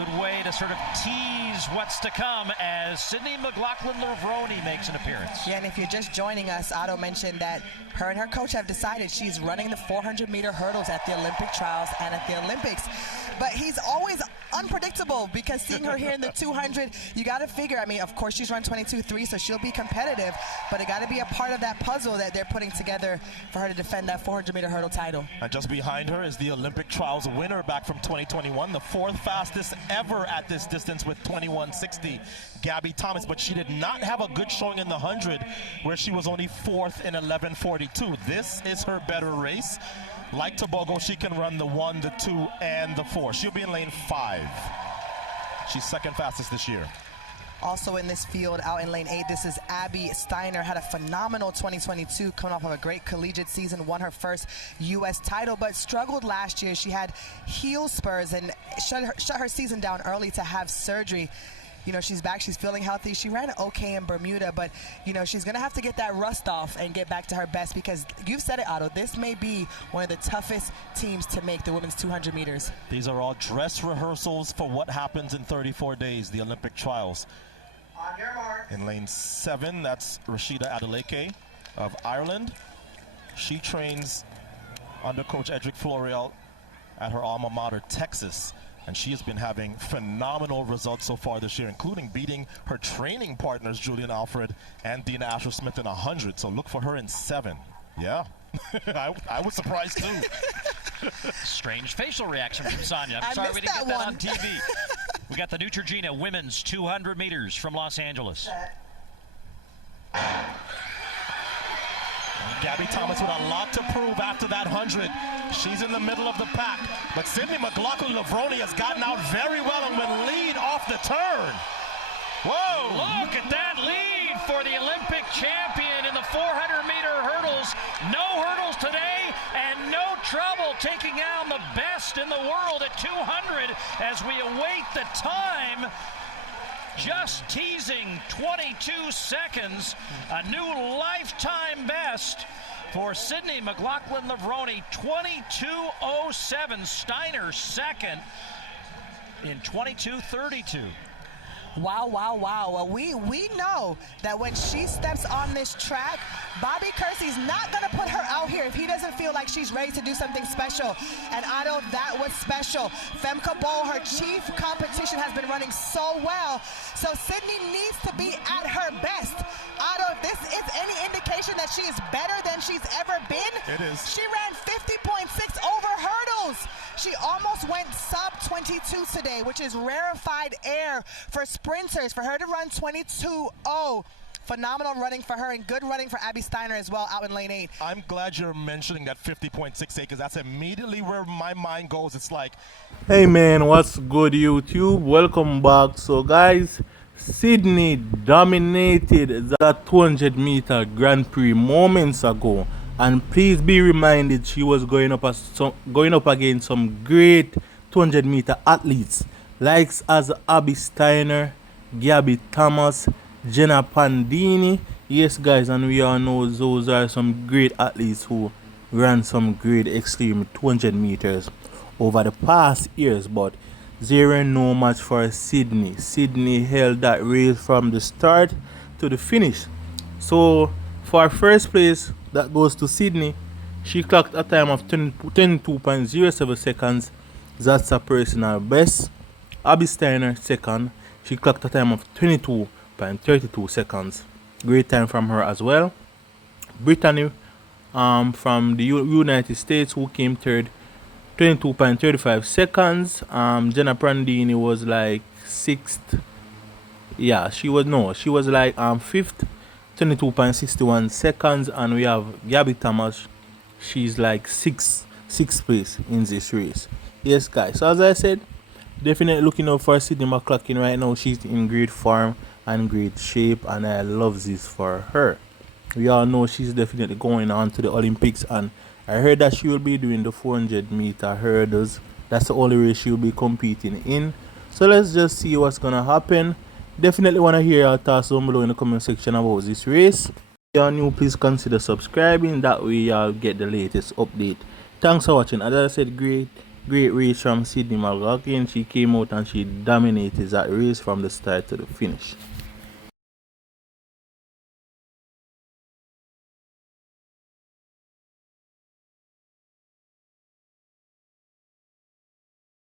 Good way to sort of tease what's to come as Sydney Mclaughlin makes an appearance. Yeah, and if you're just joining us, Otto mentioned that her and her coach have decided she's running the 400-meter hurdles at the Olympic trials and at the Olympics. But he's always unpredictable because seeing her here in the 200, you got to figure, I mean, of course she's run 22.3, so she'll be competitive, but it got to be a part of that puzzle that they're putting together for her to defend that 400-meter hurdle title. And just behind her is the Olympic trials winner back from 2021, the fourth fastest ever at this distance with 21.60, Gabby Thomas, but she did not have a good showing in the 100 where she was only fourth in 11.42. This is her better race. Like Tobago, she can run the 1, the 2, and the 4. She'll be in lane 5. She's second fastest this year. Also in this field, out in lane 8, this is Abby Steiner. Had a phenomenal 2022, coming off of a great collegiate season, won her first U.S. title, but struggled last year. She had heel spurs and shut her season down early to have surgery. You know, she's back, she's feeling healthy. She ran okay in Bermuda, but, you know, she's going to have to get that rust off and get back to her best because you've said it, Otto, this may be one of the toughest teams to make the women's 200 meters. These are all dress rehearsals for what happens in 34 days, the Olympic trials. On your mark. In lane 7, that's Rashida Adeleke of Ireland. She trains under Coach Edric Florial at her alma mater, Texas. And she has been having phenomenal results so far this year, including beating her training partners, Julian Alfred and Dina Asher-Smith in 100. So look for her in 7. Yeah, I was surprised too. Strange facial reaction from Sonia. I'm sorry we didn't get that on TV. We got the Neutrogena women's 200 meters from Los Angeles. Gabby Thomas with a lot to prove after that 100. She's in the middle of the pack. But Sydney Mclaughlin-Levrone has gotten out very well and will lead off the turn. Whoa! Look at that lead for the Olympic champion in the 400-meter hurdles. No hurdles today and no trouble taking down the best in the world at 200 as we await the time. Just teasing 22 seconds, a new lifetime best for Sydney Mclaughlin-Levrone, 22:07. Steiner second in 22:32. Wow, wow, wow. Well, we know that when she steps on this track, Bobby Kersey's not going to put her out here if he doesn't feel like she's ready to do something special. And Otto, that was special. Femke Bol, her chief competition, has been running so well. So Sydney needs to be at her best. Otto, if this is any indication that she is better than she's ever been, it is. She ran 50.6 over hurdles. She almost went sub 22 today, which is rarefied air for sprinters. For her to run 22.0, phenomenal running for her and good running for Abby Steiner as well out in lane 8. I'm glad you're mentioning that 50.68 because that's immediately where my mind goes. It's like, hey man, what's good YouTube? Welcome back. So guys, Sydney dominated that 200-meter Grand Prix moments ago. And please be reminded she was going up against some great 200-meter athletes, likes as Abby Steiner, Gabby Thomas, Jenna Pandini. Yes, guys, and we all know those are some great athletes who ran some great extreme 200 meters over the past years. But there were no match for Sydney. Sydney held that race from the start to the finish. So for first place, that goes to Sydney. She clocked a time of 22.07 seconds. That's a personal best. Abby Steiner second. She clocked a time of 22.32 seconds. Great time from her as well. Brittany from the United States, who came third, 22.35 seconds. Jenna Prandini was like 6th. Yeah, she was like 5th. 22.61 seconds, and we have Gabby Thomas. She's like sixth place in this race. Yes, guys. So as I said, definitely looking out for Sydney Mclaughlin right now. She's in great form and great shape, and I love this for her. We all know she's definitely going on to the Olympics, and I heard that she will be doing the 400-meter hurdles. That's the only race she will be competing in. So let's just see what's gonna happen. Definitely want to hear your thoughts down below in the comment section about this race. If you are new, please consider subscribing. That way y'all get the latest update. Thanks for watching. As I said, great Great race from Sydney Mclaughlin. She came out and she dominated that race from the start to the finish.